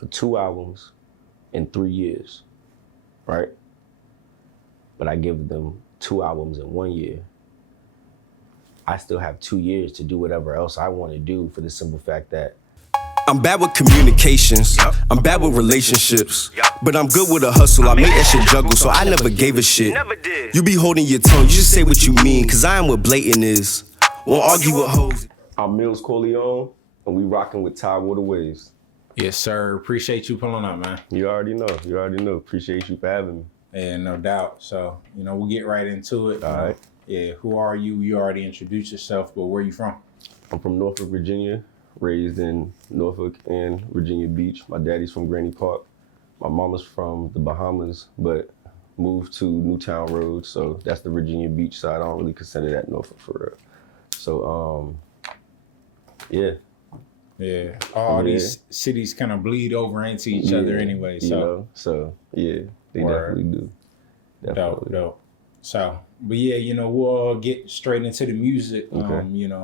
for 2 albums in 3 years, right? But I give them 2 albums in 1 year. I still have 2 years to do whatever else I want to do for the simple fact that I'm bad with communications, I'm bad with relationships, but I'm good with a hustle, I make that shit juggle, so I never gave a shit. You be holding your tongue, you just say what you mean, cause I am what blatant is. Won't argue with hoes. I'm Millz Corleone, and we rocking with Tidewater Waves. Yes, sir. Appreciate you pulling up, man. You already know. Appreciate you for having me. Yeah, no doubt. So, we'll get right into it. All right. Yeah, who are you? You already introduced yourself, but where are you from? I'm from Norfolk, Virginia, raised in Norfolk and Virginia Beach. My daddy's from Granny Park. My mama's from the Bahamas, but moved to Newtown Road, so that's the Virginia Beach side. I don't really consider that Norfolk for real. So, yeah. Yeah, all these cities kind of bleed over into each other anyway. So, they definitely do. Definitely. Dope. So, but yeah, we'll get straight into the music. Okay.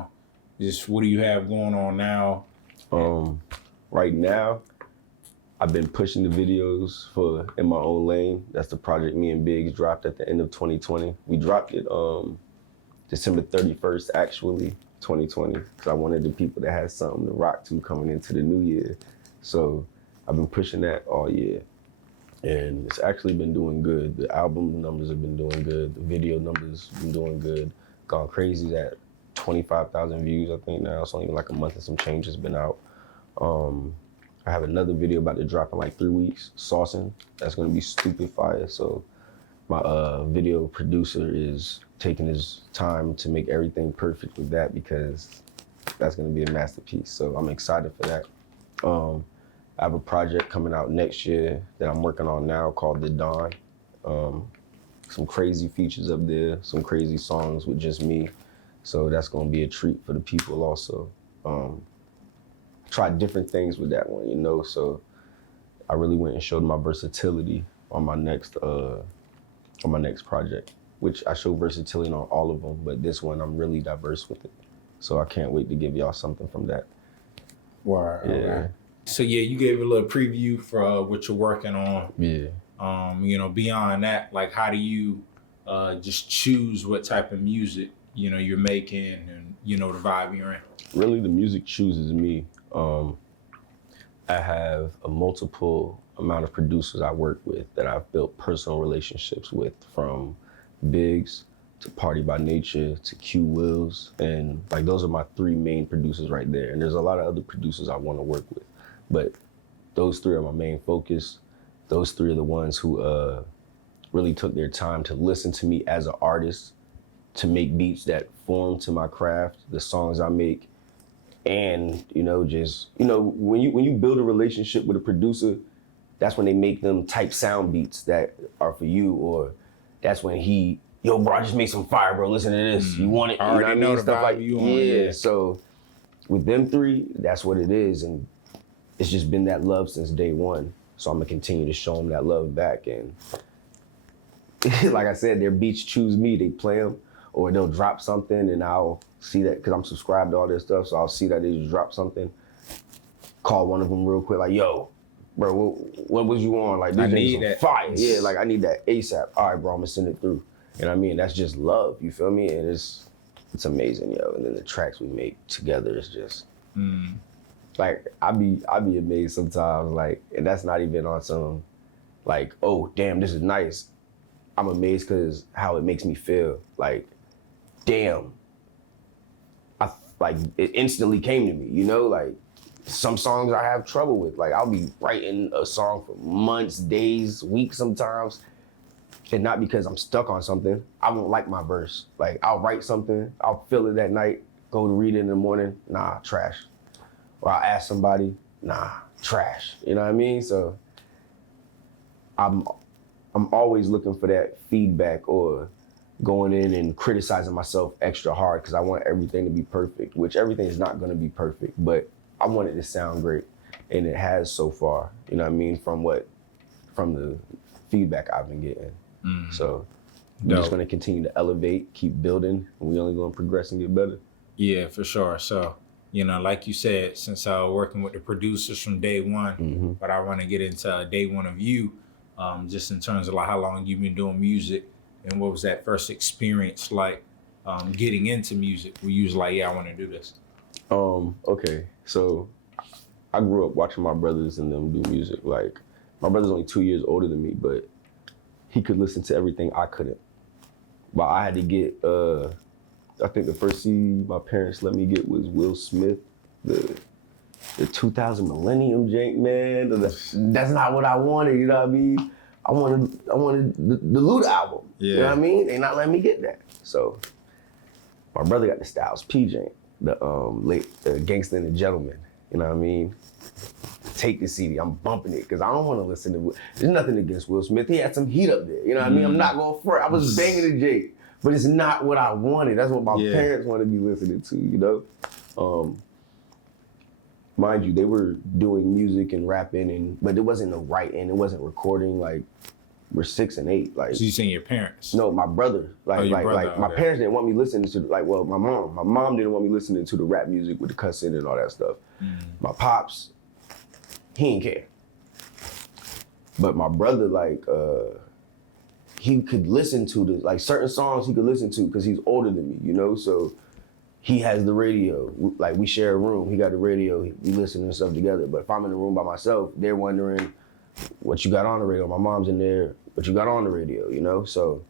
Just what do you have going on now? Right now, I've been pushing the videos for In My Own Lane. That's the project me and Biggs dropped at the end of 2020. We dropped it December 31st, actually, 2020, because I wanted the people that had something to rock to coming into the new year. So I've been pushing that all year. And it's actually been doing good. The album numbers have been doing good. The video numbers have been doing good. Gone Crazy's at 25,000 views, I think now. It's only like a month and some change has been out. I have another video about to drop in like 3 weeks, Saucing. That's gonna be stupid fire. So my video producer is taking his time to make everything perfect with that because that's gonna be a masterpiece. So I'm excited for that. I have a project coming out next year that I'm working on now called The Dawn. Some crazy features up there, some crazy songs with just me. So that's gonna be a treat for the people also. Tried different things with that one, so I really went and showed my versatility on my next project, which I show versatility on all of them, but this one I'm really diverse with it. So I can't wait to give y'all something from that. Wow. Yeah. Okay. So yeah, you gave a little preview for what you're working on. Yeah. Beyond that, like how do you just choose what type of music, you're making and, the vibe you're in? Really, the music chooses me. I have a multiple amount of producers I work with that I've built personal relationships with, from Biggs to Party by Nature to Q Wills, and like those are my 3 main producers right there. And there's a lot of other producers I want to work with, but those 3 are my main focus. Those 3 are the ones who really took their time to listen to me as an artist, to make beats that form to my craft, the songs I make. And, when you build a relationship with a producer, that's when they make them type sound beats that are for you, or that's when yo, bro, I just made some fire, bro, listen to this. You want it? I already know the Stuff vibe like you want. Yeah, so with them 3, that's what it is. And it's just been that love since day one. So I'm gonna continue to show them that love back. And like I said, their beats choose me, they play them, or they'll drop something and I'll see that, because I'm subscribed to all this stuff, so I'll see that they just drop something, call one of them real quick, like, yo, bro, what was you on? Like, this is some fire. Yeah, like, I need that ASAP. All right, bro, I'm gonna send it through. You know what I mean? That's just love, you feel me? And it's amazing, yo. And then the tracks we make together is just, like, I be amazed sometimes, like, and that's not even on some, like, oh, damn, this is nice. I'm amazed because how it makes me feel. Like, damn, it instantly came to me, like some songs I have trouble with. Like, I'll be writing a song for months, days, weeks sometimes, and not because I'm stuck on something. I won't like my verse. Like, I'll write something, I'll feel it that night, go to read it in the morning, nah, trash. Or I'll ask somebody, nah, trash. You know what I mean? So I'm always looking for that feedback, or going in and criticizing myself extra hard because I want everything to be perfect, which everything is not going to be perfect, but I want it to sound great, and it has so far, you know what I mean, from the feedback I've been getting. So we're just going to continue to elevate, keep building, and we only going to progress and get better. Yeah, for sure. So, you know, like you said, since working with the producers from day one, but I want to get into day one of you, just in terms of like how long you've been doing music and what was that first experience like getting into music where you was like, yeah, I want to do this. Okay, so I grew up watching my brothers and them do music. Like, my brother's only 2 years older than me, but he could listen to everything I couldn't. But I had to get, I think the first CD my parents let me get was Will Smith, the 2000 Millennium Jank, man. That's not what I wanted, you know what I mean? I wanted the Luda album, you know what I mean? They not letting me get that. So my brother got the Styles P Jank, the late Gangsta and the Gentleman, you know what I mean? Take the CD, I'm bumping it, because I don't want to listen to, there's nothing against Will Smith. He had some heat up there, you know what I mean? I'm not going for it. I was banging the Jake, but it's not what I wanted. That's what my parents wanted me listening to, you know? Mind you, they were doing music and rapping, but it wasn't the writing, it wasn't recording, like, we're 6 and 8. Like, So you saying your parents? no, my brother. Like, your brother, my parents didn't want me listening to, like, well, my mom didn't want me listening to the rap music with the cussing and all that stuff. My pops, he didn't care. But my brother, like, he could listen to like certain songs he could listen to because he's older than me, you know? So he has the radio, like we share a room, he got the radio, we listen to stuff together. But if I'm in the room by myself, they're wondering what you got on the radio. My mom's in there, what you got on the radio, you know? So,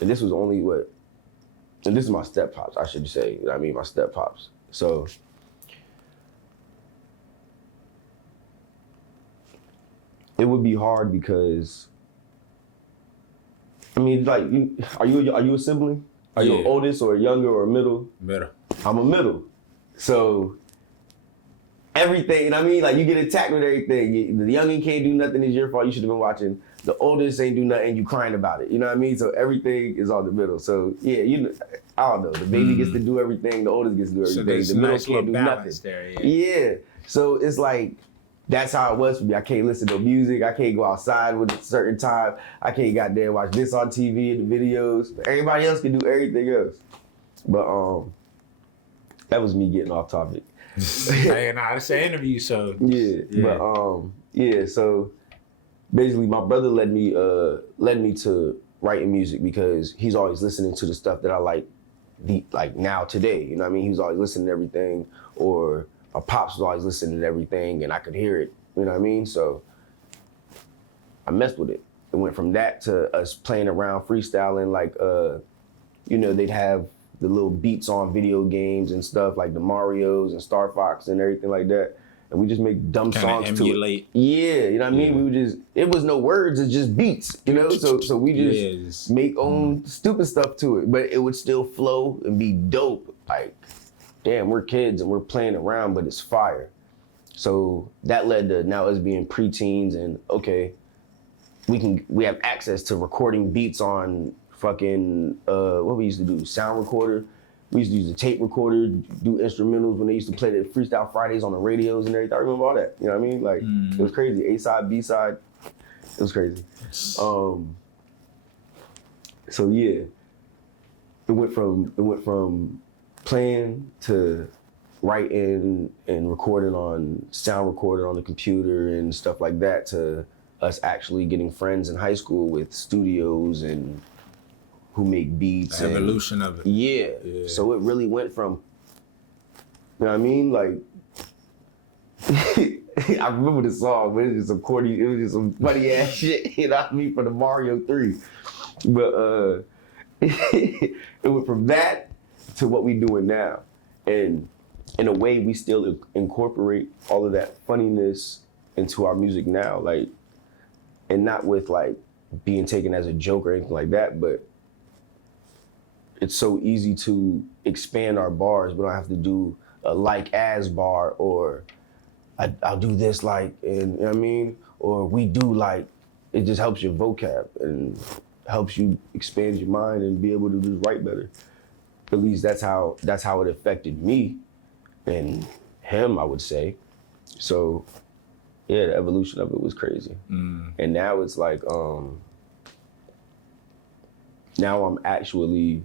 and this was only and this is my step pops, I should say, you know what I mean, my step pops. So, it would be hard because, I mean, like, are you a sibling? Are you an oldest or a younger or a middle? Middle. I'm a middle. So everything, you know what I mean? Like, you get attacked with everything. The youngin' can't do nothing, it's your fault, you should have been watching. The oldest ain't do nothing, you crying about it. You know what I mean? So everything is on the middle. So yeah, I don't know. The baby gets to do everything, the oldest gets to do everything. So the middle nice can't do nothing. there, Yeah. So it's like, that's how it was for me. I can't listen to music. I can't go outside with a certain time. I can't goddamn watch this on TV and the videos. Everybody else can do everything else. But that was me getting off topic. Hey, nah, it's an interview, so But so basically my brother led me to writing music because he's always listening to the stuff that I like now today. You know what I mean? He was always listening to everything, or my pops was always listening to everything and I could hear it, you know what I mean? So I messed with it. It went from that to us playing around, freestyling, like, you know, they'd have the little beats on video games and stuff, like the Marios and Star Fox and everything like that. And we just make dumb songs emulate. to it. Yeah, you know what I mean? We would just, it was no words, it's just beats, you know? So we just make own stupid stuff to it, but it would still flow and be dope. Like, damn, we're kids and we're playing around, but it's fire. So that led to now us being preteens and okay, we have access to recording beats on fucking, what we used to do, sound recorder. We used to use a tape recorder, do instrumentals when they used to play the Freestyle Fridays on the radios and everything. I remember all that, you know what I mean? Like, it was crazy, A-side, B-side, it was crazy. So yeah, it went from playing to writing and recording on sound recording on the computer and stuff like that to us actually getting friends in high school with studios and who make beats. The evolution of it. Yeah. So it really went from, you know what I mean? Like, I remember the song, but it was just some corny, it was just some funny ass shit, you know what I mean, for the Mario 3. But it went from that to what we doing now. And in a way, we still incorporate all of that funniness into our music now, like, and not with like being taken as a joke or anything like that, but it's so easy to expand our bars. We don't have to do a like as bar or I'll do this like, and you know what I mean? Or we do like, it just helps your vocab and helps you expand your mind and be able to just write better. At least that's how it affected me and him, I would say. So yeah, the evolution of it was crazy. And now it's like, now I'm actually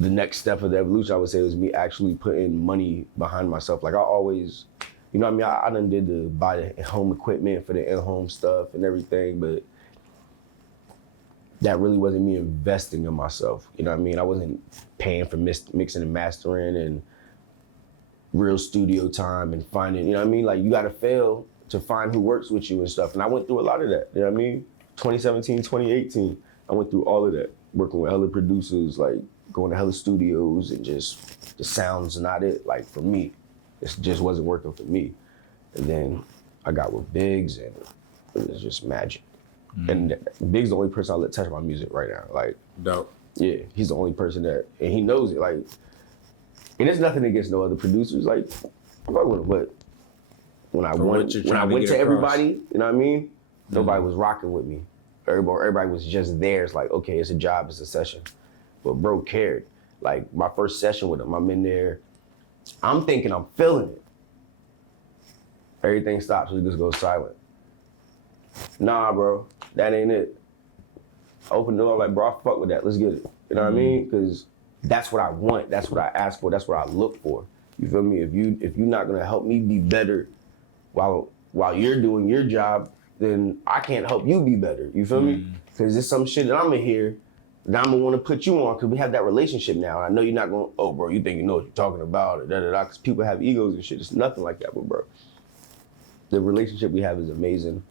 the next step of the evolution, I would say, was me actually putting money behind myself. Like I always, you know what I mean? I done did the buy the home equipment for the in-home stuff and everything, but that really wasn't me investing in myself. You know what I mean? I wasn't paying for mixing and mastering and real studio time and finding, you know what I mean? Like you gotta fail to find who works with you and stuff. And I went through a lot of that, you know what I mean? 2017, 2018, I went through all of that, working with hella producers, like going to hella studios and just the sound's not it. Like for me, it just wasn't working for me. And then I got with Biggs and it was just magic. And Big's the only person I let touch my music right now. Like, Dope. yeah, he's the only person that, and he knows it. Like, and there's nothing against no other producers. Like, I fuck with him, but when I went to everybody, you know what I mean? Nobody was rocking with me. Everybody was just there. It's like, okay, it's a job, it's a session. But bro cared. Like my first session with him, I'm in there, I'm thinking I'm feeling it. Everything stops, we just go silent. Nah, bro, that ain't it. Open the door, like, bro, I fuck with that, let's get it. You know what I mean? Because that's what I want, that's what I ask for, that's what I look for. You feel me? If you're not gonna help me be better while you're doing your job, then I can't help you be better. You feel me? Because there's some shit that I'm gonna hear that I'm gonna wanna put you on because we have that relationship now. And I know you're not gonna, oh, bro, you think you know what you're talking about, or da-da-da, because people have egos and shit. It's nothing like that, but bro, the relationship we have is amazing.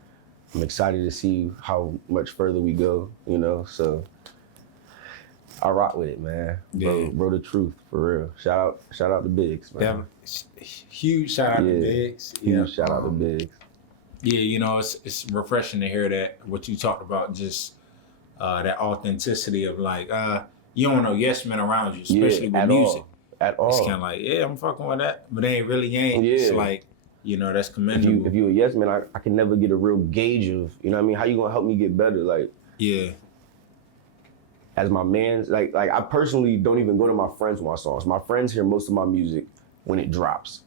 I'm excited to see how much further we go, you know, so I rock with it, man. Yeah. Bro, the truth, for real. Shout out to Biggs, man. Yeah, huge shout out to Biggs. Huge shout out to Biggs. Yeah, you know, it's refreshing to hear that, what you talked about, just that authenticity of like, you don't know yes men around you, especially with music. At all. It's kind of like, yeah, I'm fucking with that, but they really ain't. Yeah. It's like, you know, that's commendable. If you a yes man, I can never get a real gauge of, you know what I mean? How you gonna help me get better? Like, yeah. As my mans, like I personally don't even go to my friends with my songs. My friends hear most of my music when it drops.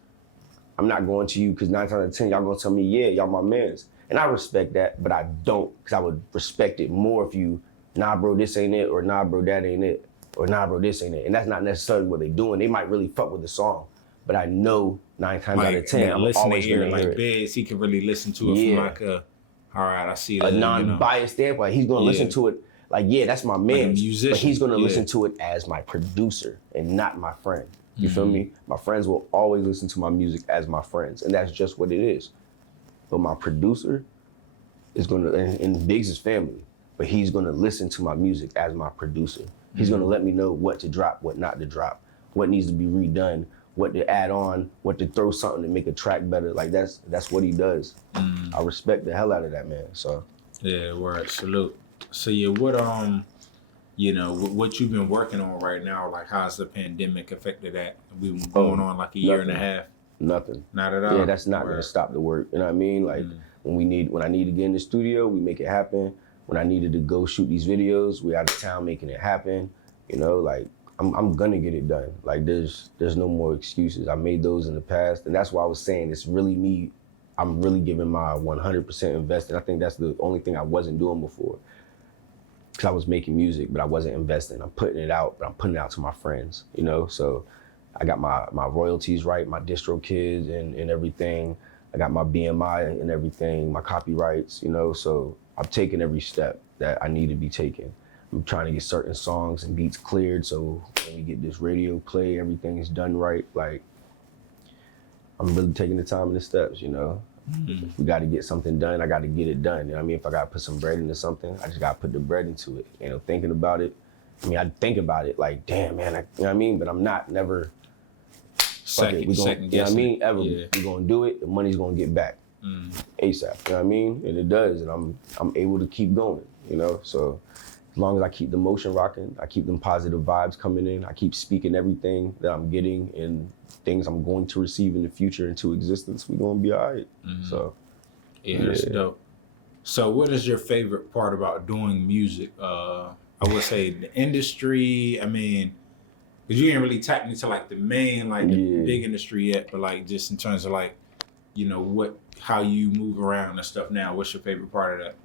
I'm not going to you because 9 times out of 10, y'all gonna tell me, yeah, y'all my mans. And I respect that, but I don't, because I would respect it more if you, nah, bro, this ain't it, or nah, bro, that ain't it, or nah, bro, this ain't it. And that's not necessarily what they doing. They might really fuck with the song, but I know 9 times out of 10, I'm always gonna hear it. Biggs, he can really listen to it from like a, all right, I see that. A non-biased standpoint. He's gonna listen to it like, yeah, that's my man, but he's gonna listen to it as my producer and not my friend. You feel me? My friends will always listen to my music as my friends, and that's just what it is. But my producer is gonna, and Biggs is family, but he's gonna listen to my music as my producer. He's gonna let me know what to drop, what not to drop, what needs to be redone, what to add on, what to throw something to make a track better. Like that's what he does. I respect the hell out of that, man. So yeah, word, salute. So yeah, what you know, what you've been working on right now, like how's the pandemic affected that? We've been going on like a year and a half. Nothing. Not at all. Yeah, that's not gonna stop the work. You know what I mean? Like when I need to get in the studio, we make it happen. When I needed to go shoot these videos, we out of town making it happen. You know, like I'm gonna get it done. Like there's no more excuses. I made those in the past, and that's why I was saying it's really me. I'm really giving my 100% invested. I think that's the only thing I wasn't doing before. Because I was making music, but I wasn't investing. I'm putting it out, but I'm putting it out to my friends, you know? So I got my royalties right, my distro kids and everything. I got my BMI and everything, my copyrights, you know? So I'm taking every step that I need to be taking. I'm trying to get certain songs and beats cleared, so when we get this radio play, everything is done right. Like, I'm really taking the time and the steps, you know? If we got to get something done, I got to get it done. You know what I mean? If I got to put some bread into something, I just got to put the bread into it. You know, thinking about it. I mean, I think about it like, damn, man, you know what I mean? But I'm not never, second you know what I mean? Ever. Yeah. We're going to do it, the money's going to get back ASAP. You know what I mean? And it does, and I'm able to keep going, you know? So as long as I keep the motion rocking, I keep them positive vibes coming in, I keep speaking everything that I'm getting and things I'm going to receive in the future into existence, we're gonna be all right. So yeah, that's dope. So what is your favorite part about doing music? I would say the industry, I mean, because you ain't really tapped into like the main, like the big industry yet, but like just in terms of like, you know, how you move around and stuff now, what's your favorite part of that?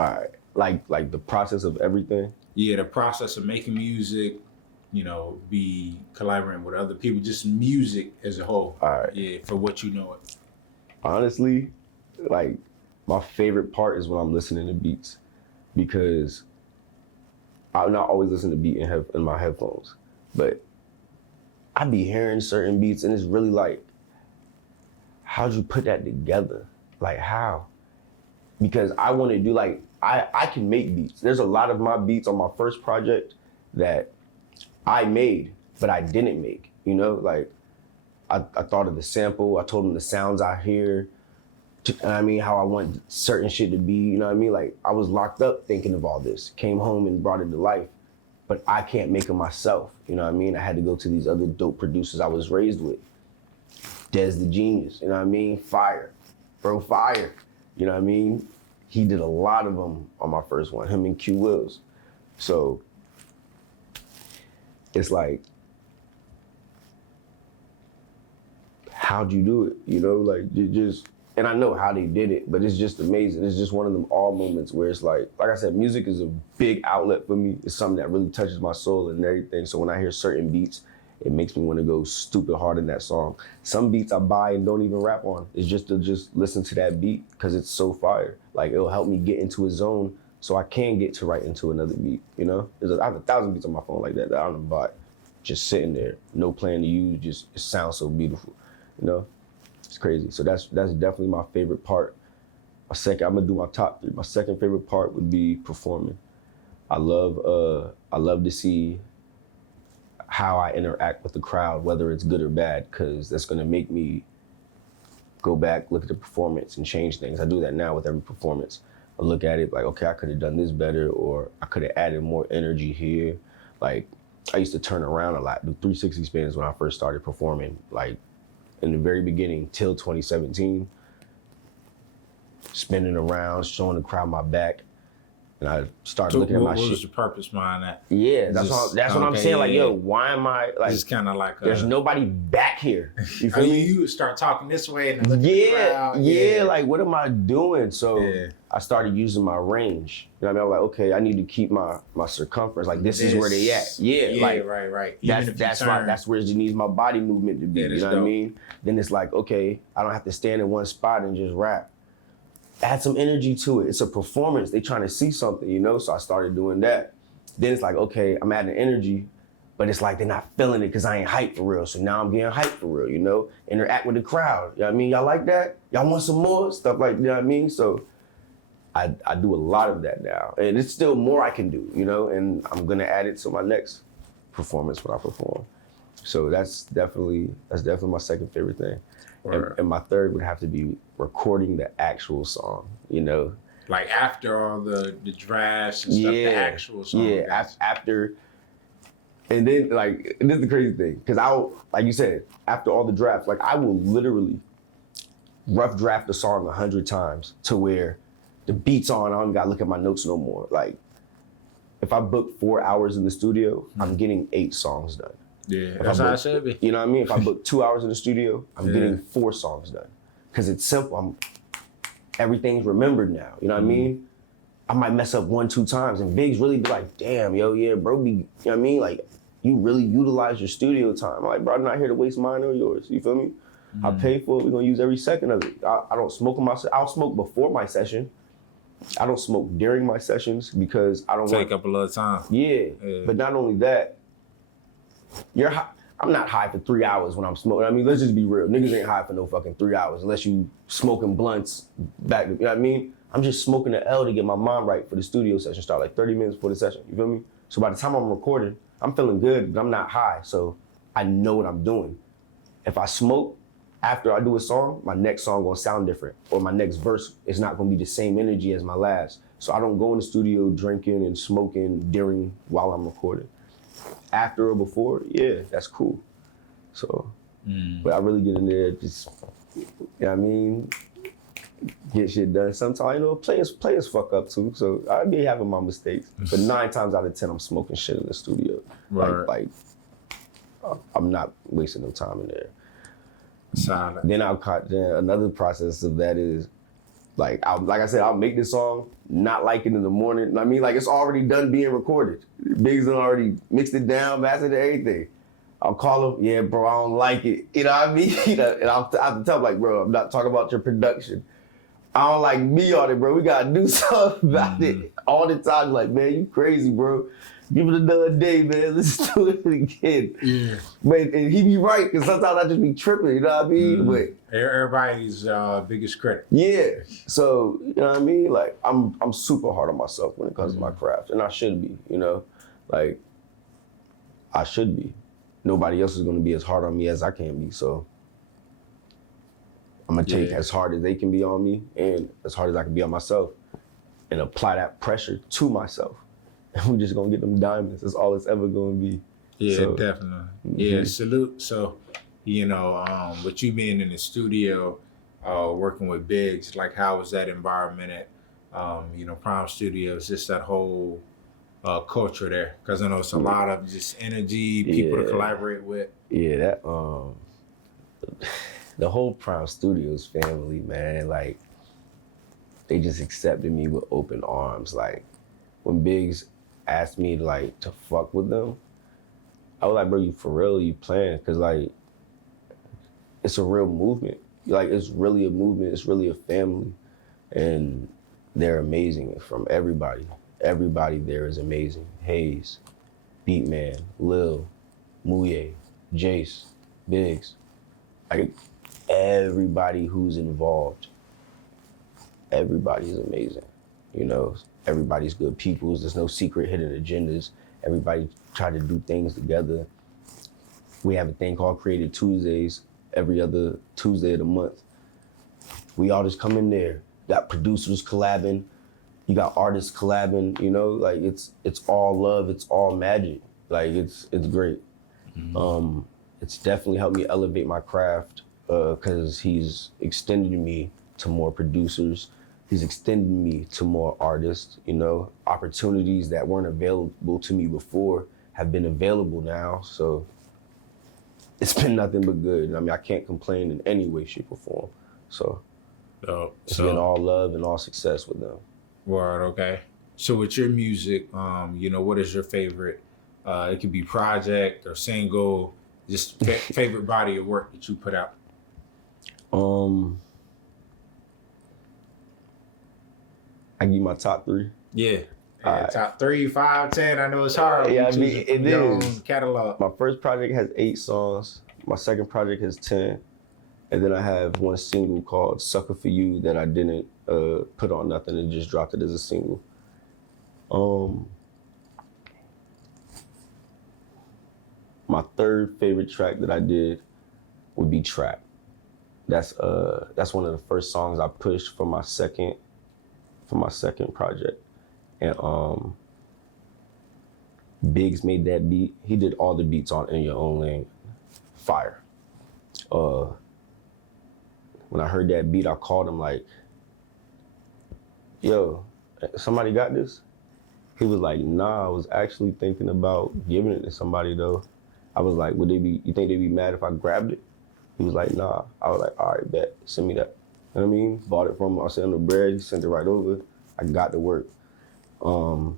All right, like the process of everything. Yeah, the process of making music, be collaborating with other people, just music as a whole? All right. Yeah, for what you know it. Honestly, like my favorite part is when I'm listening to beats, because I'm not always listening to beat in my headphones, but I be hearing certain beats and it's really like, how'd you put that together? Like how? Because I want to do like, I can make beats. There's a lot of my beats on my first project that I made, but I didn't make, like I thought of the sample, I told them the sounds I hear, how I want certain shit to be, like I was locked up thinking of all this, came home and brought it to life, but I can't make it myself, I had to go to these other dope producers I was raised with. Des the Genius, fire, bro, fire, He did a lot of them on my first one, him and Q Wills. So it's like, how'd you do it? Like you just, and I know how they did it, but it's just amazing. It's just one of them all moments where it's like I said, music is a big outlet for me. It's something that really touches my soul and everything. So when I hear certain beats, it makes me want to go stupid hard in that song. Some beats I buy and don't even rap on. It's just to just listen to that beat because it's so fire. Like it'll help me get into a zone so I can get to right into another beat, I have 1,000 beats on my phone like that I don't buy. Just sitting there, no plan to use, just it sounds so beautiful, It's crazy. So that's definitely my favorite part. I'm gonna do my top 3. My second favorite part would be performing. I love to see how I interact with the crowd, whether it's good or bad, because that's gonna make me go back, look at the performance and change things. I do that now with every performance. I look at it like, okay, I could have done this better, or I could have added more energy here. Like I used to turn around a lot, do 360 spins when I first started performing. Like in the very beginning till 2017, spinning around, showing the crowd my back. And I started looking at my shit. What was the purpose behind that? Yeah, that's what I'm saying. Like, yo, why am I like? It's kind of like there's nobody back here. You feel me? You start talking this way and look at the crowd. Yeah. Like, what am I doing? So I started using my range. I was like, okay, I need to keep my circumference. Like, this is where they at. Yeah, like right. That's where it needs my body movement to be. You know what I mean? Then it's like, okay, I don't have to stand in one spot and just rap. Add some energy to it. It's a performance. They trying to see something, So I started doing that. Then it's like, okay, I'm adding energy, but it's like they're not feeling it because I ain't hyped for real. So now I'm getting hyped for real, Interact with the crowd. You know what I mean? Y'all like that? Y'all want some more? Stuff like, you know what I mean? So I do a lot of that now. And it's still more I can do, And I'm gonna add it to my next performance when I perform. So that's definitely my second favorite thing. And my third would have to be recording the actual song, Like after all the drafts and stuff, the actual song. Yeah, after. And then, like, this is the crazy thing, because like you said, after all the drafts, like I will literally rough draft the song 100 times to where the beat's on, I don't gotta look at my notes no more. Like, if I book 4 hours in the studio, I'm getting 8 songs done. Yeah, that's how it should be. You know what I mean? If I book 2 hours in the studio, I'm getting 4 songs done. Because it's simple. Everything's remembered now. You know what I mean? I might mess up 1-2 times and Biggs really be like, damn, yo, yeah, bro, you know what I mean? Like, you really utilize your studio time. I'm like, bro, I'm not here to waste mine or yours. You feel me? I pay for it. We're going to use every second of it. I don't smoke in my I'll smoke before my session. I don't smoke during my sessions because I don't take up a little time. Yeah. But not only that, I'm not high for 3 hours when I'm smoking. I mean, let's just be real. Niggas ain't high for no fucking 3 hours unless you smoking blunts back. You know what I mean? I'm just smoking the L to get my mind right for the studio session start, like 30 minutes before the session. You feel me? So by the time I'm recording, I'm feeling good, but I'm not high. So I know what I'm doing. If I smoke after I do a song, my next song gonna sound different, or my next verse is not gonna be the same energy as my last. So I don't go in the studio drinking and smoking while I'm recording. After or before, yeah, that's cool. So, but I really get in there, just, you know what I mean, get shit done. Sometimes, players fuck up too, so I be having my mistakes. But 9 times out of 10, I'm smoking shit in the studio. Right. Like I'm not wasting no time in there. Silent. Then another process of that is Like I said, I'll make this song, not like it in the morning. I mean, like it's already done being recorded. Biggs done already mixed it down, mastered everything. I'll call him, yeah, bro, I don't like it. You know what I mean? And I have to tell him, like, bro, I'm not talking about your production. I don't like me on it, bro. We gotta do something about it all the time. Like, man, you crazy, bro. Give it another day, man. Let's do it again. Yeah. But and he be right, because sometimes I just be tripping, you know what I mean? But everybody's biggest critic. yeah. So, you know what I mean? Like, I'm super hard on myself when it comes to my craft. And I should be, you know? Like, I should be. Nobody else is gonna be as hard on me as I can be. So I'm gonna take as hard as they can be on me and as hard as I can be on myself and apply that pressure to myself. And we're just gonna get them diamonds. That's all it's ever gonna be. Yeah, so, definitely. Yeah, salute. So, you know, with you being in the studio, working with Biggs, like how was that environment at, you know, Prime Studios, just that whole culture there? Because I know it's a lot of just energy, people to collaborate with. Yeah, that, the whole Prime Studios family, man, like, they just accepted me with open arms. Like, when Biggs asked me to fuck with them, I was like, bro, you for real, you playing? Cause like, it's a real movement. Like, it's really a movement, it's really a family. And they're amazing from everybody. Everybody there is amazing. Hayes, Beatman, Lil, Muye, Jace, Biggs. Like, everybody who's involved, everybody is amazing. You know, everybody's good peoples. There's no secret hidden agendas. Everybody try to do things together. We have a thing called Creative Tuesdays every other Tuesday of the month. We all just come in there. Got producers collabing. You got artists collabing. You know, like it's all love. It's all magic. Like it's great. Mm-hmm. It's definitely helped me elevate my craft because he's extended me to more producers. He's extended me to more artists, you know. Opportunities that weren't available to me before have been available now, so it's been nothing but good. I mean, I can't complain in any way, shape, or form. So it's been all love and all success with them. Word, okay. So with your music, you know, what is your favorite? It could be project or single, just favorite body of work that you put out. I give you my top three. Yeah. Top 3, 5, 10. I know it's hard. Yeah, I mean, it is. Catalog. My first project has 8 songs. My second project has 10. And then I have one single called Sucker For You that I didn't put on nothing and just dropped it as a single. My third favorite track that I did would be Trap. That's one of the first songs I pushed for my second project. And Biggs made that beat. He did all the beats on In Your Own Lane. Fire. When I heard that beat, I called him like, yo, somebody got this? He was like, nah, I was actually thinking about giving it to somebody though. I was like, you think they'd be mad if I grabbed it? He was like, nah. I was like, all right, bet, send me that. You know what I mean? Bought it from him, I sent him the bread, he sent it right over. I got to work. So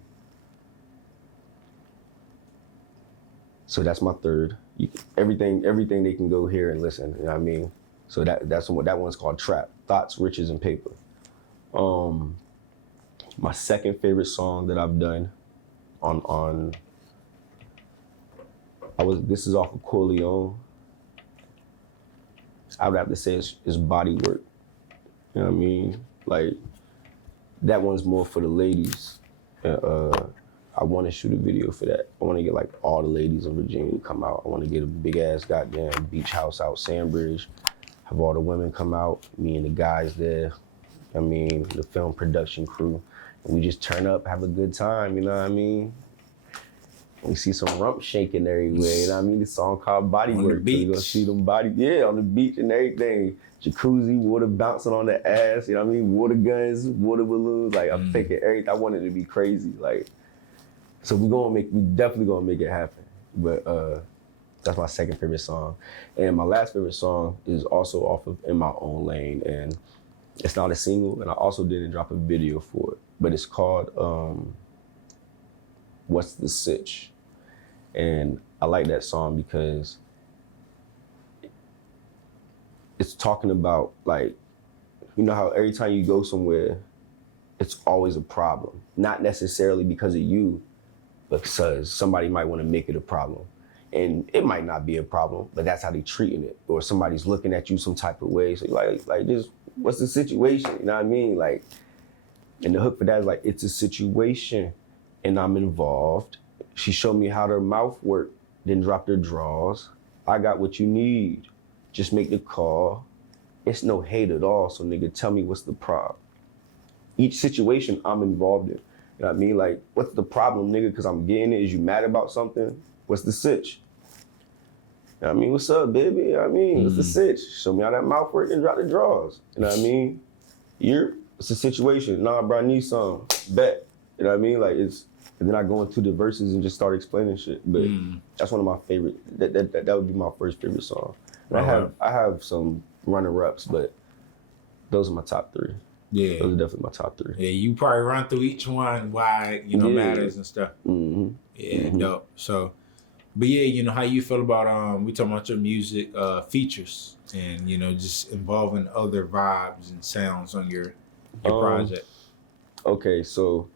that's my third. Everything they can go hear and listen, you know what I mean? So that one's called Trap, Thoughts, Riches, and Paper. My second favorite song that I've done this is off of Corleone. I would have to say it's Body Work. You know what I mean? Like, that one's more for the ladies. I want to shoot a video for that. I want to get like all the ladies in Virginia to come out. I want to get a big ass goddamn beach house out Sandbridge. Have all the women come out, me and the guys there. I mean, the film production crew. And we just turn up, have a good time, you know what I mean? We see some rump shaking everywhere, you know what I mean? The song called Body Work. You're gonna see them on the beach and everything. Jacuzzi, water bouncing on the ass, you know what I mean? Water guns, water balloons, like I'm thinking everything. I want it to be crazy, like. So we definitely gonna make it happen. But that's my second favorite song. And my last favorite song is also off of In My Own Lane. And It's not a single, and I also didn't drop a video for it, but it's called What's the Sitch? And I like that song because it's talking about, like, you know how every time you go somewhere, it's always a problem. Not necessarily because of you, but because somebody might want to make it a problem. And it might not be a problem, but that's how they treating it. Or somebody's looking at you some type of way. So you're like this, what's the situation? You know what I mean? Like, and the hook for that is like, it's a situation and I'm involved. She showed me how her mouth worked, then dropped her drawers. I got what you need. Just make the call. It's no hate at all, so nigga, tell me what's the problem. Each situation I'm involved in. You know what I mean? Like, what's the problem, nigga? Because I'm getting it. Is you mad about something? What's the sitch? You know what I mean? What's up, baby? You know what I mean? What's the sitch? Show me how that mouth work and drop the drawers. You know what I mean? It's the situation. Nah, bro, I need some. Bet. You know what I mean? Like, it's, and then I go into the verses and just start explaining shit. But that's one of my favorite, that would be my first favorite song. And I have some runner-ups, but those are my top three. Yeah. Those are definitely my top three. Yeah, you probably run through each one, why, you know, matters and stuff. Mm-hmm. Yeah, dope. So, but yeah, you know, how you feel about, we talking about your music features and, you know, just involving other vibes and sounds on your project. Okay, so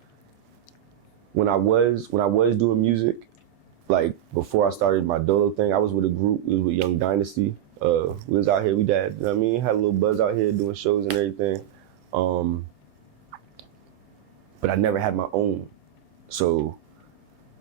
when I was doing music, like before I started my Dolo thing, I was with a group, we was with Young Dynasty. We was out here, you know what I mean, had a little buzz out here doing shows and everything. But I never had my own. So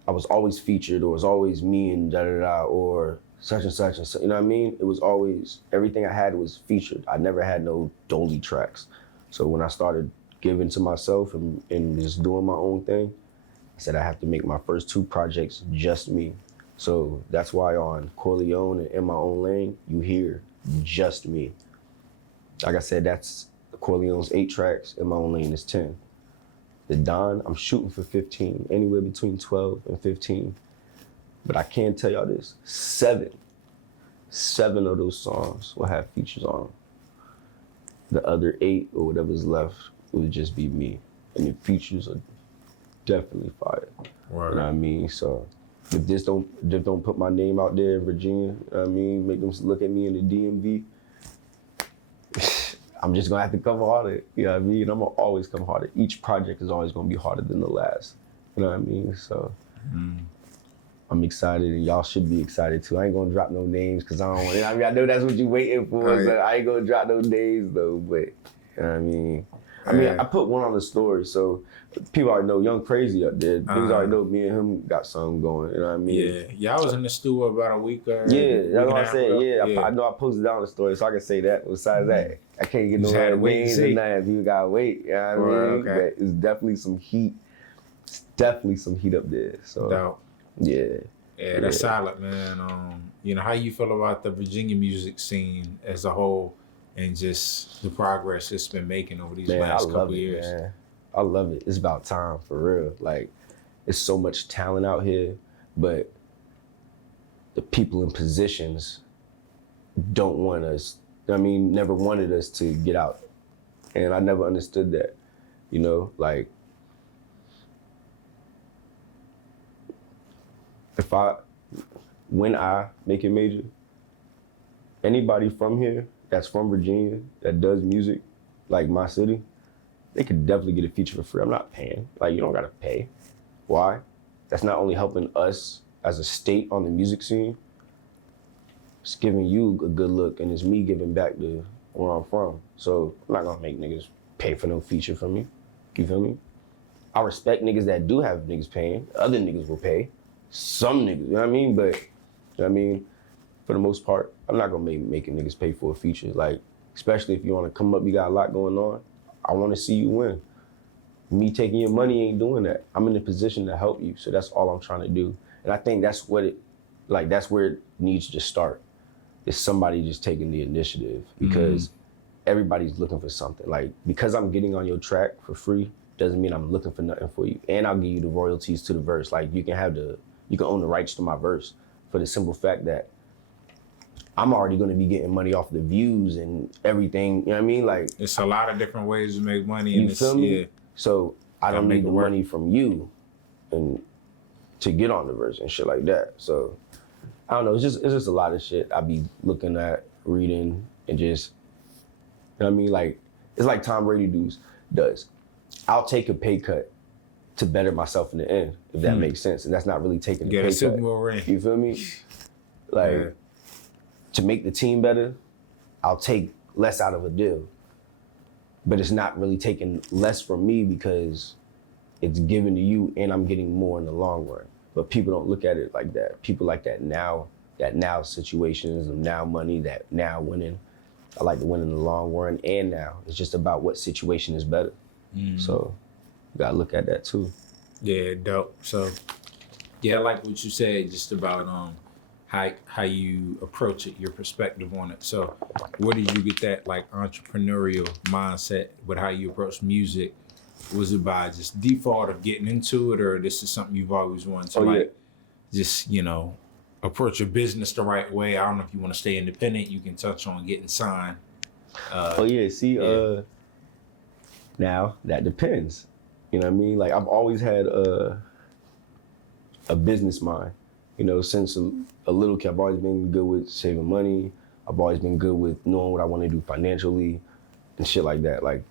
I was always featured, or it was always me and da-da-da, or such and such, you know what I mean? It was always, everything I had was featured. I never had no Dolly tracks. So when I started giving to myself and just doing my own thing, I said I have to make my first 2 projects just me. So that's why on Corleone and In My Own Lane, you hear just me. Like I said, that's Corleone's 8 tracks, In My Own Lane is 10. The Don, I'm shooting for 15, anywhere between 12 and 15. But I can tell y'all this, 7 of those songs will have features on them. The other 8 or whatever's left will just be me. And the features are definitely fire. Right. You know what I mean? So if this don't put my name out there in Virginia, you know what I mean, make them look at me in the DMV, I'm just gonna have to come harder, you know what I mean? I'm gonna always come harder. Each project is always gonna be harder than the last, you know what I mean? So I'm excited, and y'all should be excited too. I ain't gonna drop no names, cause I don't want, you know what I mean? I know that's what you waiting for, Right. so I ain't gonna drop no names though, but, you know what I mean? I put one on the story, so people already know Young Crazy up there. Niggas already know me and him got something going, you know what I mean? Yeah, I was in the studio about a week or Yeah, that's what I said. ago. Yeah, I know I posted down the story, so I can say that. Besides that, I can't get no Just had to other wait and names see. or nothing. People gotta wait. You know what I mean? Okay. But it's definitely some heat. It's definitely some heat up there. So Dope. yeah. That's solid, man. You know, how you feel about the Virginia music scene as a whole and just the progress it's been making over these last couple years? Man. I love it. It's about time, for real. Like, it's so much talent out here, but the people in positions don't want us, I mean, never wanted us to get out. And I never understood that, you know? Like, when I make it major, anybody from here that's from Virginia that does music, like my city, they could definitely get a feature for free. I'm not paying. Like, you don't gotta pay. Why? That's not only helping us as a state on the music scene, it's giving you a good look, and it's me giving back to where I'm from. So I'm not gonna make niggas pay for no feature from me. You feel me? I respect niggas that do have niggas paying. Other niggas will pay. Some niggas, you know what I mean? But, you know what I mean? For the most part, I'm not gonna making niggas pay for a feature. Like, especially if you wanna come up, you got a lot going on, I wanna see you win. Me taking your money ain't doing that. I'm in a position to help you, so that's all I'm trying to do. And I think that's what that's where it needs to start. Is somebody just taking the initiative, because everybody's looking for something. Like, because I'm getting on your track for free doesn't mean I'm looking for nothing for you. And I'll give you the royalties to the verse. Like, you can own the rights to my verse, for the simple fact that I'm already going to be getting money off the views and everything. You know what I mean? Like, it's a lot of different ways to make money. you And feel me? Yeah. So I don't make need it the work. money from you and to get on the verse and shit like that. So I don't know. It's just a lot of shit I be looking at, reading, and just, you know what I mean? Like, it's like Tom Brady does. I'll take a pay cut to better myself in the end, if that makes sense. And that's not really taking a Get pay a cut. Super Bowl ring. You feel me? Like, Yeah. to make the team better, I'll take less out of a deal. But it's not really taking less from me because it's given to you and I'm getting more in the long run. But people don't look at it like that. People like that now situations, of now money, that now winning. I like to win in the long run and now. It's just about what situation is better. So you gotta look at that too. Yeah, dope. So, yeah, I like what you said just about how you approach it, your perspective on it. So, where did you get that like entrepreneurial mindset with how you approach music? Was it by just default of getting into it, or this is something you've always wanted to just, you know, approach your business the right way? I don't know if you want to stay independent. You can touch on getting signed. Now that depends. You know what I mean? Like, I've always had a business mind. You know, since a little kid, I've always been good with saving money. I've always been good with knowing what I want to do financially and shit like that. Like,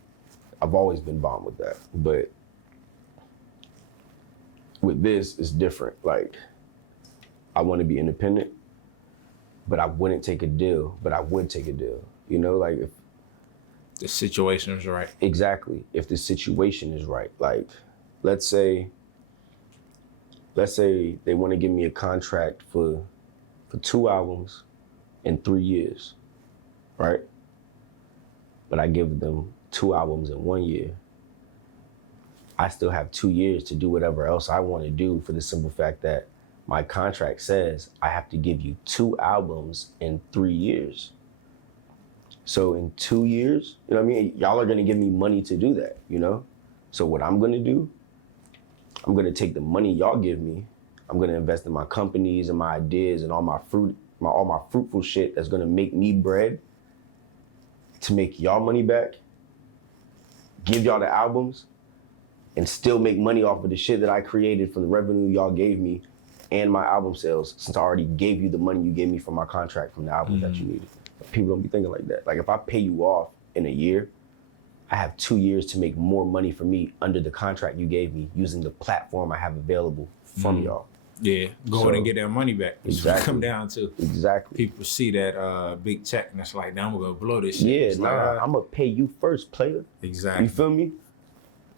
I've always been bomb with that. But with this, it's different. Like, I want to be independent, but I wouldn't take a deal, but I would take a deal. You know, like, if The situation is right. exactly, if the situation is right. Like, let's say they want to give me a contract for 2 albums in 3 years, right? But I give them 2 albums in 1 year. I still have 2 years to do whatever else I want to do, for the simple fact that my contract says I have to give you 2 albums in 3 years. So in 2 years, you know what I mean? Y'all are gonna give me money to do that, you know? So what I'm gonna do, I'm gonna take the money y'all give me, I'm gonna invest in my companies and my ideas and all my fruitful shit that's gonna make me bread to make y'all money back, give y'all the albums, and still make money off of the shit that I created from the revenue y'all gave me and my album sales, since I already gave you the money you gave me from my contract from the album that you needed. But people don't be thinking like that. Like, if I pay you off in a year, I have 2 years to make more money for me under the contract you gave me using the platform I have available from y'all. Yeah, going So- and get their money back. That's what it Exactly. come down to. Exactly. People see that big check and it's like, now I'm gonna blow this shit. Yeah, It's like, I'm gonna pay you first, player. exactly. You feel me?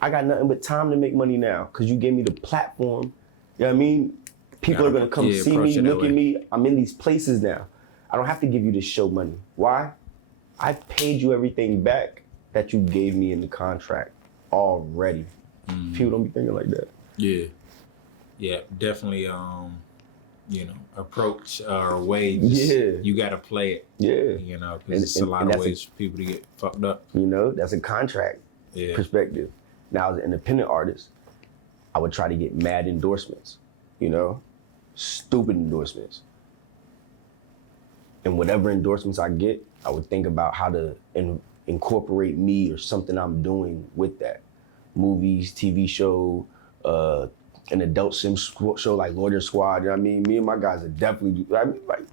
I got nothing but time to make money now because you gave me the platform. You know what I mean? People are gonna come see approach me, it that look at way. me. I'm in these places now. I don't have to give you this show money. Why? I paid you everything back that you gave me in the contract already. People don't be thinking like that. Yeah, yeah, definitely. You know, approach or way. Just, Yeah. you got to play it. Yeah. You know, And- because it's a and- lot and of that's a- ways for people to get fucked up. You know, that's a contract Yeah, perspective. Now, as an independent artist, I would try to get mad endorsements, you know, stupid endorsements. And whatever endorsements I get, I would think about how to incorporate me or something I'm doing with that. Movies, TV show, an adult sim show like Lawyer Squad. You know what I mean? Me and my guys are definitely, I mean, like,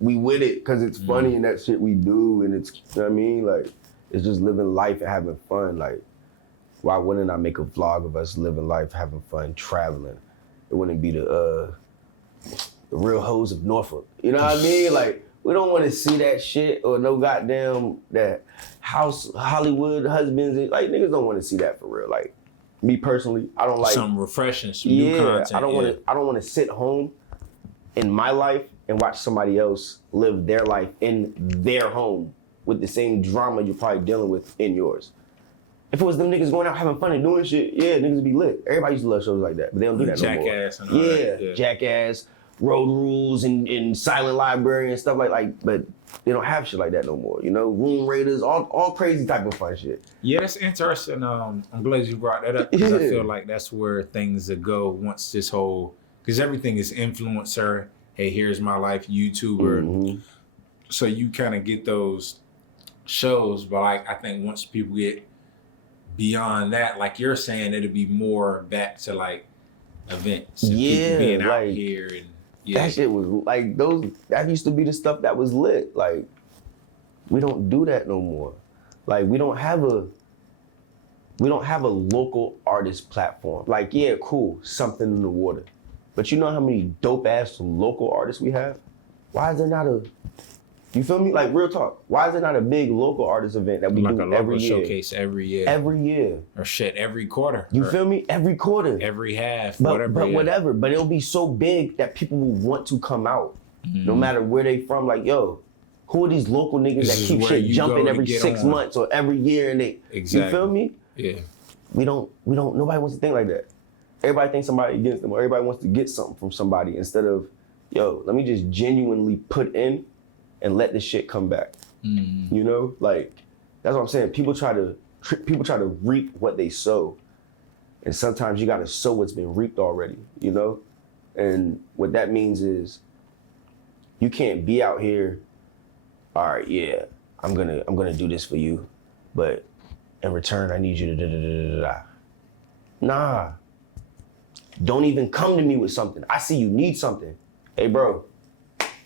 we with it because it's funny and that shit we do, and it's, you know what I mean? Like, it's just living life and having fun. Like, why wouldn't I make a vlog of us living life, having fun, traveling? It wouldn't be the real hoes of Norfolk. You know what I mean? Like, we don't want to see that shit or no goddamn that house Hollywood husbands. Like, niggas don't want to see that for real. Like, me personally, I don't like. some refreshing, some new content. I don't want to. I don't want to sit home in my life and watch somebody else live their life in their home with the same drama you're probably dealing with in yours. If it was them niggas going out having fun and doing shit, yeah, niggas would be lit. Everybody used to love shows like that, but they don't do that Jackass no and more. all that, yeah. Jackass, Road Rules, and Silent Library and stuff like. But they don't have shit like that no more. You know, Room Raiders, all crazy type of fun shit. Yeah, that's interesting. I'm glad you brought that up because I Yeah. feel like that's where things will go once this whole, because everything is influencer. Hey, here's my life, YouTuber. so you kind of get those shows, but like I think once people get beyond that, like you're saying, it'll be more back to like events and people being out like, here and that shit was like that used to be the stuff that was lit. Like, we don't do that no more. Like, we don't have a local artist platform. Like, yeah, cool, something in the water. But you know how many dope ass local artists we have? Why is there not you feel me? Like, real talk. Why is there not a big local artist event that we like do a local every year? showcase every year. Every year. Or shit, every quarter. You feel me? Every quarter. Every half, But whatever. whatever. But it'll be so big that people will want to come out. No matter where they from. Like, yo, who are these local niggas that keep shit jumping every 6 months or every year and they Exactly. You feel me? Yeah. Nobody wants to think like that. Everybody thinks somebody against them, or everybody wants to get something from somebody instead of, yo, let me just genuinely put in and let this shit come back. You know, like, that's what I'm saying. People try to reap what they sow, and sometimes you gotta sow what's been reaped already. You know, and what that means is you can't be out here. All right, yeah, I'm gonna do this for you, but in return, I need you to da-da-da-da-da. Nah. Don't even come to me with something. I see you need something. Hey, bro,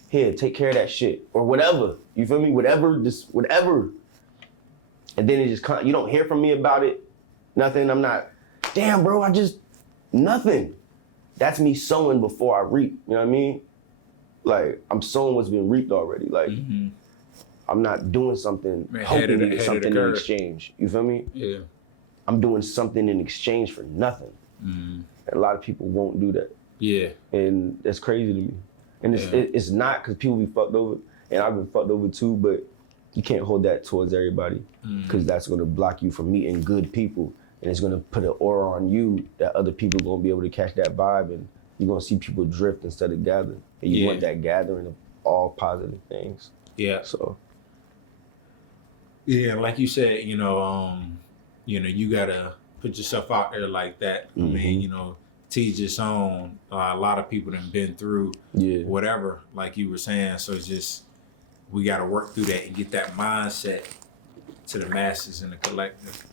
here, take care of that shit. Or whatever. You feel me? Whatever. And then it just comes. You don't hear from me about it. Nothing. I'm not, damn, bro, nothing. That's me sowing before I reap. You know what I mean? Like, I'm sowing what's been reaped already. Like, I'm not doing something, hoping to get something in exchange. You feel me? Yeah. I'm doing something in exchange for nothing. And a lot of people won't do that. Yeah. And that's crazy to me. And it's not because people be fucked over, and I've been fucked over too, but you can't hold that towards everybody because that's gonna block you from meeting good people, and it's gonna put an aura on you that other people gonna be able to catch that vibe, and you're gonna see people drift instead of gather. And you want that gathering of all positive things. Yeah. So. Yeah, like you said, you you gotta put yourself out there like that. I mean, teach its own. A lot of people done been through whatever, like you were saying. So it's just, we gotta work through that and get that mindset to the masses and the collective.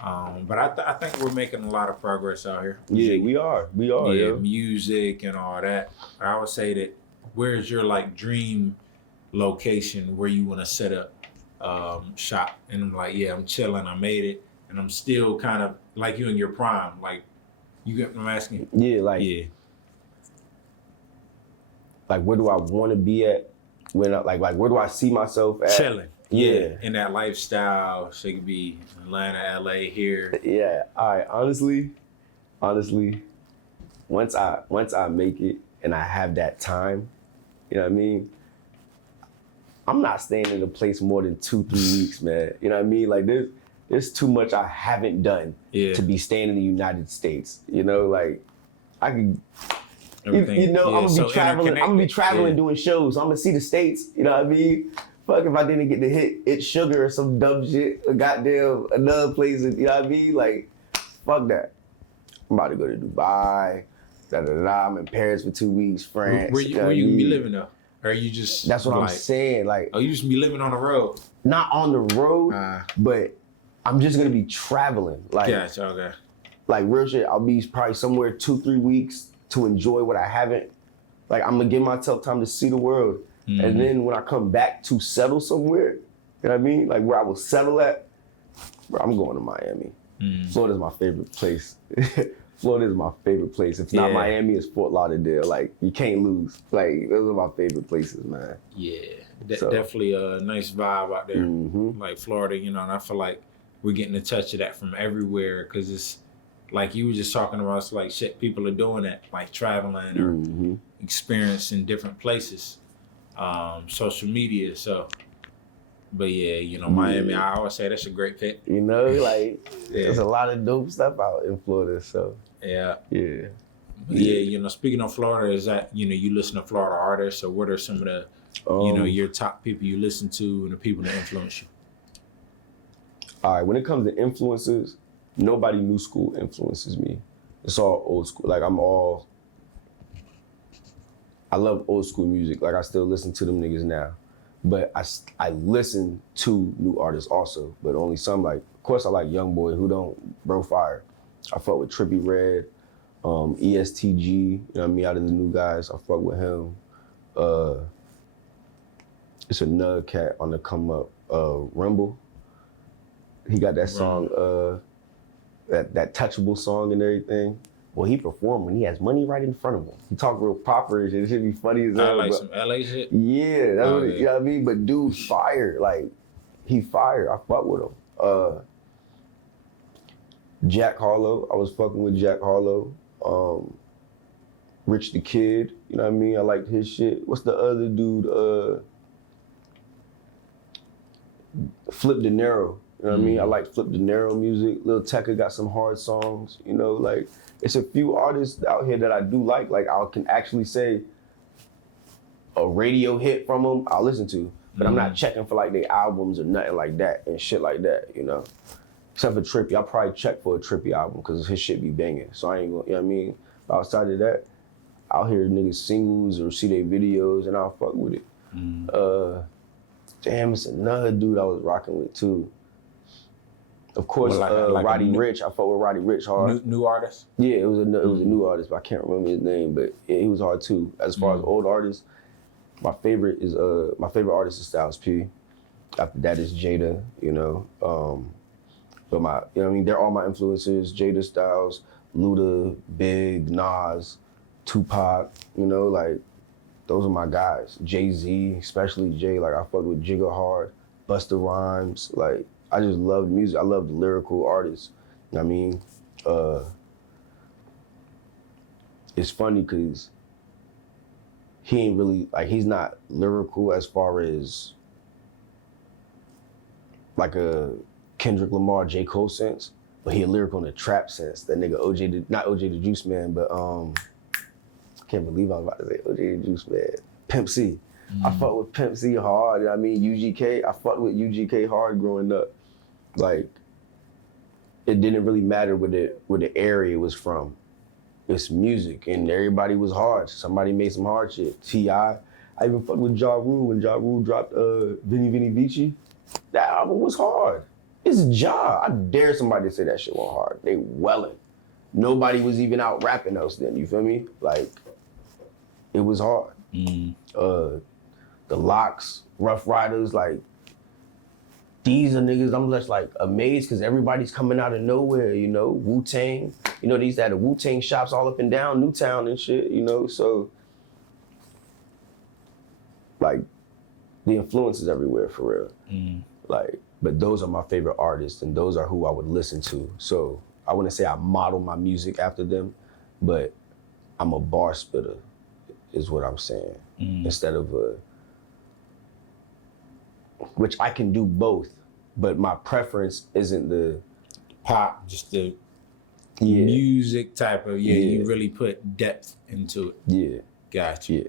But I think we're making a lot of progress out here. Yeah, we are. Yeah, music and all that. I would say that, where's your like dream location where you want to set up shop? And I'm like, yeah, I'm chilling, I made it, and I'm still kind of like you in your prime. Like, you get what I'm asking? Yeah, like, like, where do I want to be at? When like where do I see myself at? Chilling. Yeah. In that lifestyle. So it could be Atlanta, LA, here. Yeah. All right. Honestly, once I make it and I have that time, you know what I mean? I'm not staying in a place more than 2-3 weeks, man. You know what I mean? Like, there's too much I haven't done to be staying in the United States. You know, like, I could, I'm gonna be traveling doing shows. I'm gonna see the States, you know what I mean? Fuck if I didn't get to hit It's Sugar or some dumb shit, or goddamn another place, you know what I mean? Like, fuck that. I'm about to go to Dubai, I'm in Paris for 2 weeks, France. Where you be living though? Or you just, that's what I'm saying. Like, oh, you just be living on the road? Not on the road, but I'm just gonna be traveling. Like, gotcha, okay. Like, real shit, I'll be probably somewhere 2-3 weeks to enjoy what I haven't. Like, I'm gonna give myself time to see the world. And then when I come back to settle somewhere, you know what I mean? Like, where I will settle at, bro, I'm going to Miami. Florida's my favorite place. Florida is my favorite place. If it's not Miami, it's Fort Lauderdale. Like, you can't lose. Like, those are my favorite places, man. Yeah, definitely a nice vibe out there. Like Florida, and I feel like we're getting a touch of that from everywhere, because it's like you were just talking about, it's like shit, people are doing that, like traveling or experiencing different places, social media. So, but yeah, Miami, I always say that's a great pick. Like, there's a lot of dope stuff out in Florida, so. Yeah. Yeah, speaking of Florida, is that, you listen to Florida artists, or what are some of the, your top people you listen to and the people that influence you? All right, when it comes to influencers, nobody new school influences me. It's all old school. Like, I love old school music. Like, I still listen to them niggas now. But I listen to new artists also, but only some. Like, of course, I like Young Boy, who don't, bro, fire. I fuck with Trippie Redd, ESTG, you know what I mean, out of the new guys, I fuck with him. It's another cat on the come up, Rumble. He got that song, that touchable song and everything. Well, he performed when he has money right in front of him. He talk real proper and shit. It should be funny as hell. I like some LA shit. Yeah, that's what you know what I mean? But dude's fire. Like, he fire. I fuck with him. Jack Harlow. I was fucking with Jack Harlow. Rich the Kid. You know what I mean? I liked his shit. What's the other dude? Flip De Niro. You know what I mean? I like Flip De Niro music. Lil Tecca got some hard songs. You know, like, it's a few artists out here that I do like. Like, I can actually say a radio hit from them, I'll listen to. But I'm not checking for like their albums or nothing like that and shit like that, you know? Except for Trippie. I'll probably check for a Trippie album because his shit be banging. So I ain't gonna, you know what I mean? But outside of that, I'll hear niggas singles or see their videos and I'll fuck with it. Damn, it's another dude I was rocking with too. Of course, like Roddy Ricch. I fuck with Roddy Ricch hard. New artist? Yeah, it was a new artist, but I can't remember his name. But yeah, he was hard too. As far as old artists, my favorite artist is Styles P. After that is Jada. You know, but you know what I mean, they're all my influences: Jada, Styles, Luda, Big, Nas, Tupac. You know, like those are my guys. Jay-Z, especially Jay. Like I fuck with Jigga hard, Busta Rhymes, like. I just love music. I love the lyrical artists. You know what I mean? It's funny because he ain't really, like, he's not lyrical as far as like a Kendrick Lamar, J. Cole sense, but he lyrical in the trap sense. That nigga not OJ the Juice Man, but I can't believe I was about to say OJ the Juice Man. Pimp C. I fuck with Pimp C hard. You know what I mean? UGK, I fucked with UGK hard growing up. Like, it didn't really matter where the area was from. It's music, and everybody was hard. Somebody made some hard shit. T.I. I even fucked with Ja Rule when Ja Rule dropped Vini Vini Vici. That album was hard. It's Ja. I dare somebody to say that shit wasn't hard. They welling. Nobody was even out rapping else then, you feel me? Like, it was hard. The Locks, Rough Riders, like, these are niggas I'm just like amazed because everybody's coming out of nowhere, you know? Wu-Tang, you know, these had the Wu-Tang shops all up and down Newtown and shit, you know? So, like, the influence is everywhere for real. Like, but those are my favorite artists and those are who I would listen to. So I wouldn't say I model my music after them, but I'm a bar spitter is what I'm saying. Instead of which I can do both, but my preference isn't the pop, just the music type of, you really put depth into it. Yeah. Gotcha. Yeah,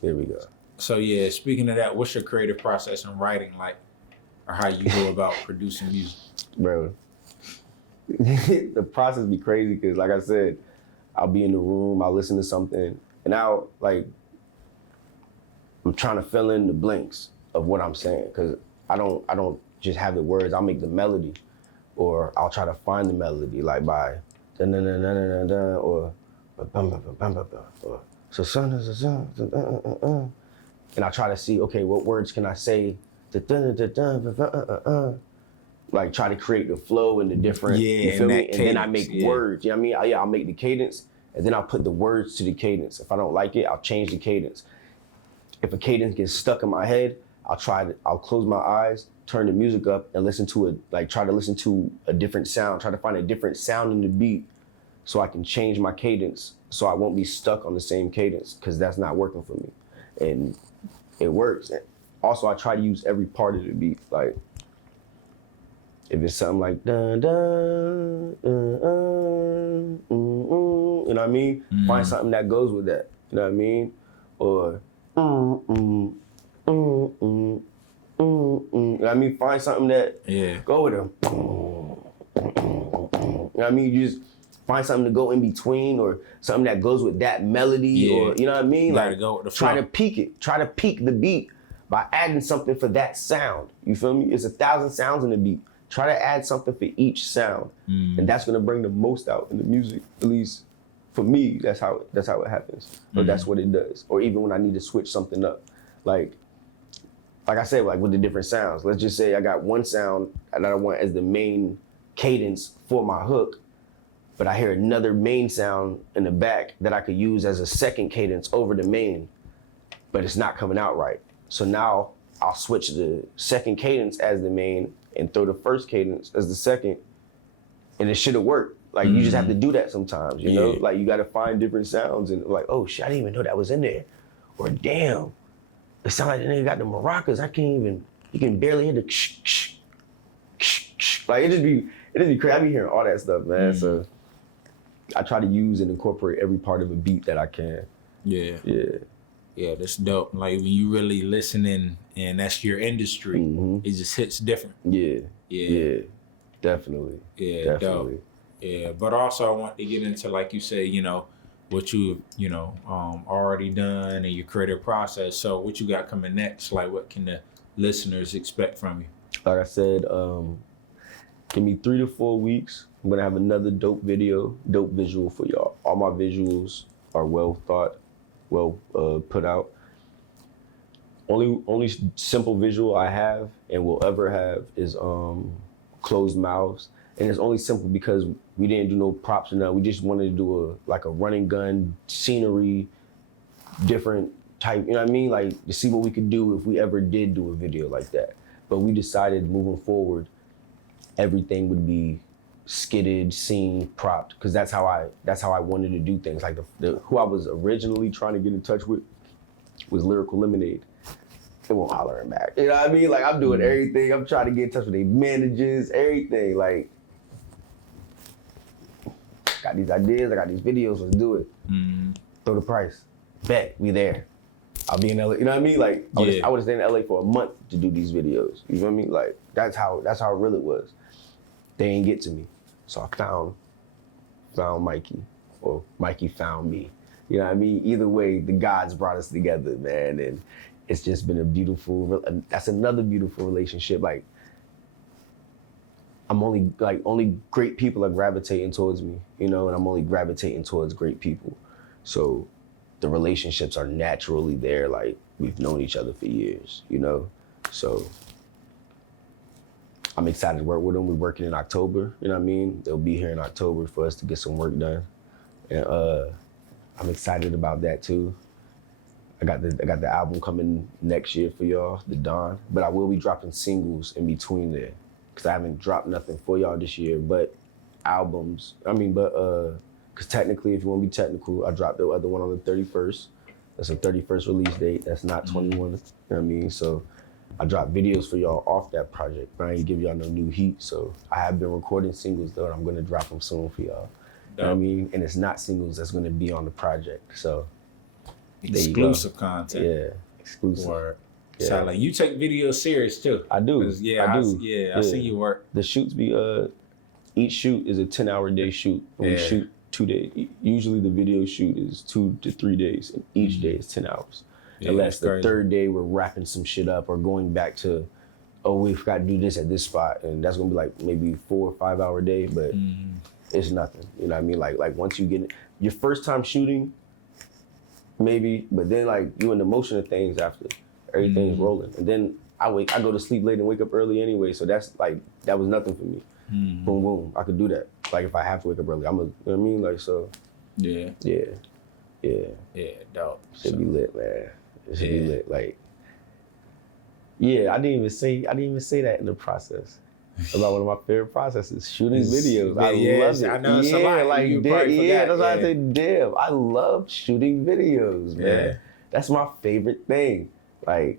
there we go. So yeah, speaking of that, what's your creative process in writing like, or how you go about producing music? Bro, the process be crazy because like I said, I'll be in the room, I'll listen to something, and I'm trying to fill in the blanks of what I'm saying, because I don't just have the words, I'll make the melody, or I'll try to find the melody, like by dun dun dun dun dun dun, or bum bum bum bum bum bum, or so son is a son, and I try to see, okay, what words can I say, like try to create the flow and the different, you feel me? And then I make words, you know what I mean? I'll make the cadence, and then I'll put the words to the cadence. If I don't like it, I'll change the cadence. If a cadence gets stuck in my head, I'll close my eyes, turn the music up, and listen to it, like try to listen to a different sound, try to find a different sound in the beat so I can change my cadence so I won't be stuck on the same cadence, because that's not working for me. And it works. And also, I try to use every part of the beat. Like, if it's something like dun dun, you know what I mean? Find something that goes with that, you know what I mean? Or you know what I mean? Find something that go with them. You know what I mean? You just find something to go in between, or something that goes with that melody, or you know what I mean? You gotta like go with the try flow. to peak it. Try to peak the beat by adding something for that sound. You feel me? It's 1,000 sounds in the beat. Try to add something for each sound. And that's gonna bring the most out in the music. At least for me, that's how it happens. Or that's what it does. Or even when I need to switch something up. Like I said, like with the different sounds. Let's just say I got one sound that I want as the main cadence for my hook, but I hear another main sound in the back that I could use as a second cadence over the main, but it's not coming out right. So now I'll switch the second cadence as the main and throw the first cadence as the second, and it should have worked. Like you just have to do that sometimes, you know? Like you gotta find different sounds and like, oh shit, I didn't even know that was in there. Or damn, it sounds like the nigga got the maracas. You can barely hear the ksh, ksh, ksh, ksh. Like it just be crazy. I be hearing all that stuff, man. So I try to use and incorporate every part of a beat that I can. Yeah. Yeah. Yeah, that's dope. Like when you really listening and that's your industry, it just hits different. Yeah. Yeah. Yeah. Definitely. Yeah, Definitely. dope. Yeah, but also I want to get into, like you say, what you already done and your creative process. So what you got coming next? Like what can the listeners expect from you? Like I said, give me 3 to 4 weeks. I'm gonna have another dope video, dope visual for y'all. All my visuals are well thought, well put out. Only simple visual I have and will ever have is closed mouths. And it's only simple because we didn't do no props or nothing. We just wanted to do a running gun, scenery, different type, you know what I mean? Like to see what we could do if we ever did do a video like that. But we decided moving forward, everything would be skidded, scene, propped, because that's how I wanted to do things. Like who I was originally trying to get in touch with was Lyrical Lemonade. They won't hollering back. You know what I mean? Like I'm doing everything. I'm trying to get in touch with their managers, everything. Like, got these ideas, I got these videos, let's do it. Throw the price. Bet, we there. I'll be in LA. You know what I mean? Like I would have stayed in LA for a month to do these videos. You feel me? Like that's how real it was. They ain't get to me. So I found Mikey, or Mikey found me. You know what I mean? Either way, the gods brought us together, man. And it's just been that's another beautiful relationship. Like only great people are gravitating towards me, and I'm only gravitating towards great people. So the relationships are naturally there. Like we've known each other for years, So I'm excited to work with them. We're working in October, you know what I mean? They'll be here in October for us to get some work done. And I'm excited about that too. I got the album coming next year for y'all, The Dawn, but I will be dropping singles in between there, because I haven't dropped nothing for y'all this year, but albums. Because technically, if you want to be technical, I dropped the other one on the 31st. That's a 31st release date. That's not 21, you know what I mean? So I dropped videos for y'all off that project, but I ain't give y'all no new heat. So I have been recording singles though, and I'm gonna drop them soon for y'all. You know what I mean? And it's not singles that's gonna be on the project, so. Exclusive content. Yeah, exclusive. Word. Yeah. So like you take videos serious too. I do. I do. I see you work. The shoots be each shoot is a 10-hour day shoot. And we shoot 2 days. Usually the video shoot is 2 to 3 days, and each day is 10 hours. Yeah, Unless the third day we're wrapping some shit up or going back to, we forgot to do this at this spot, and that's gonna be like maybe 4 or 5 hour day, but it's nothing. You know what I mean? Like once you get it, your first time shooting, maybe, but then like you in the motion of things after everything's rolling, and then I go to sleep late and wake up early anyway, so that's like that was nothing for me. Boom, boom, I could do that. Like if I have to wake up early, you know what I mean? Like so. Yeah, dope. Should be lit, man. It should be lit. Like, yeah, I didn't even say that in the process. About one of my favorite processes, shooting videos. I love it. I know it's a lot. Like you that's why I say, damn, I love shooting videos, man. Yeah. That's my favorite thing. Like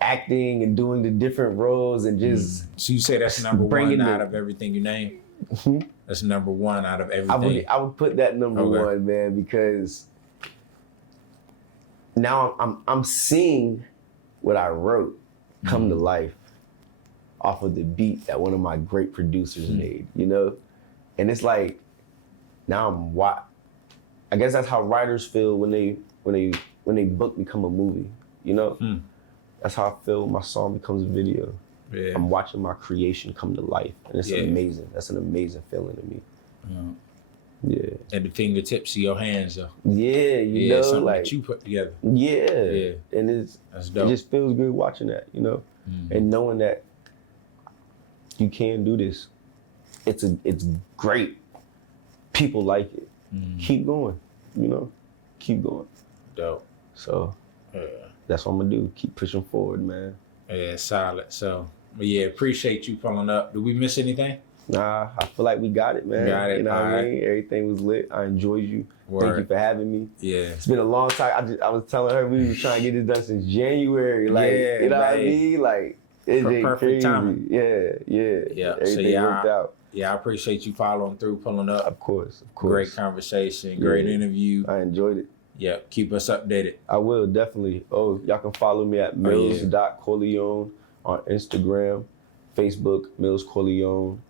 acting and doing the different roles and just. So you say that's number one out of everything you name? That's number one out of everything. I would put that number one, man, because now I'm seeing what I wrote come to life off of the beat that one of my great producers made, And it's like, now I guess that's how writers feel when they book become a movie. you know? That's how I feel when my song becomes a video. Yeah. I'm watching my creation come to life, and it's amazing. That's an amazing feeling to me. Yeah. At the fingertips of your hands, though. Yeah, you know, something like that you put together. Yeah. And That's it dope. just feels good watching that, you know, and knowing that you can do this. It's great. People like it. Keep going, you know, keep going. Dope. So that's what I'm gonna do. Keep pushing forward, man. Yeah, solid. So, but yeah, appreciate you pulling up. Did we miss anything? Nah, I feel like we got it, man. Got it. You know what I All mean? Everything was lit. I enjoyed you. Thank you Word. for having me. Yeah. It's been a long time. I was telling her we was trying to get this done since January. Like, Yeah, you know what I man. mean? Like, it's been Perfect crazy. timing. Yeah. Yeah. So Everything worked out. Yeah, I appreciate you following through, pulling up. Of course. Great conversation, great interview. I enjoyed it. Yeah, keep us updated. I will, definitely. Oh, y'all can follow me at Millz.Corleone on Instagram, Facebook, Millz Corleone.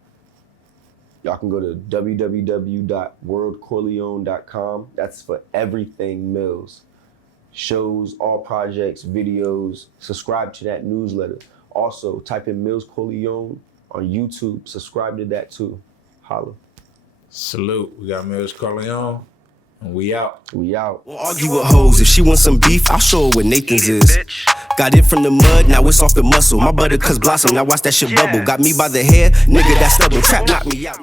Y'all can go to www.worldcorleone.com. That's for everything Millz. Shows, all projects, videos. Subscribe to that newsletter. Also, type in Millz Corleone on YouTube. Subscribe to that too. Holla. Salute. We got Millz Corleone, and we out. We out. Won't argue with hoes. If she wants some beef, I'll show her what Nathan's is. Got it from the mud, now it's off the muscle. My buttercuts blossom, now watch that shit bubble. Got me by the hair, nigga that stubble. Trap knocked me out.